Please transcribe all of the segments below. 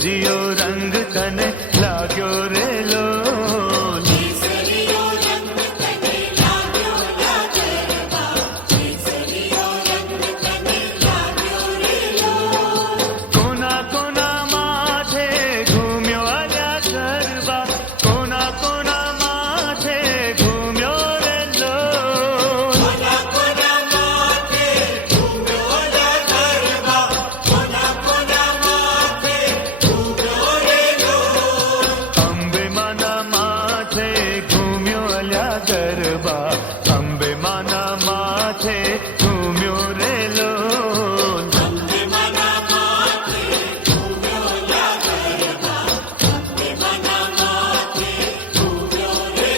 केसरियो रंग तने लाग्यो रे लोल केसरियो रंग तने लाग्यो गरबा केसरियो रंग तने लाग्यो रे लोल कोना कोना माथे घूम्यो आल्या गरबा कोना कोना माथे घूम्यो रे लोल कोना कोना माथे घूम्यो आल्या गरबा कोना कोना माथे घूम्यो रे लोल अंबे माना माथे घूम्यो आल्या गरबा अंबे माना माथे घूम्यो रे लोल अंबे मना माथे घूम्यो आल्या गरबा अंबे मना माथे घूम्यो रे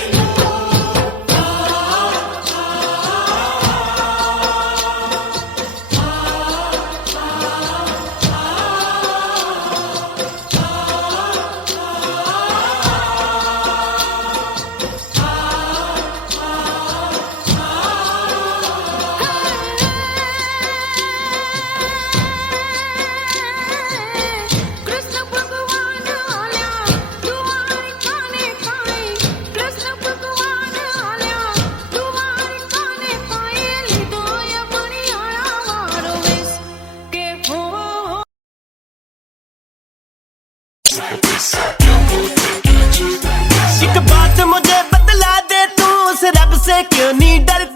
कृष्ण भगवान आल्या दुवारी काने पाय कृष्ण भगवान आल्या दुवारी काने पाय लिदोय मणियाळा वारो वेस के हो एक बात मुझे बतला दे तू उस रब से क्यों नहीं डरती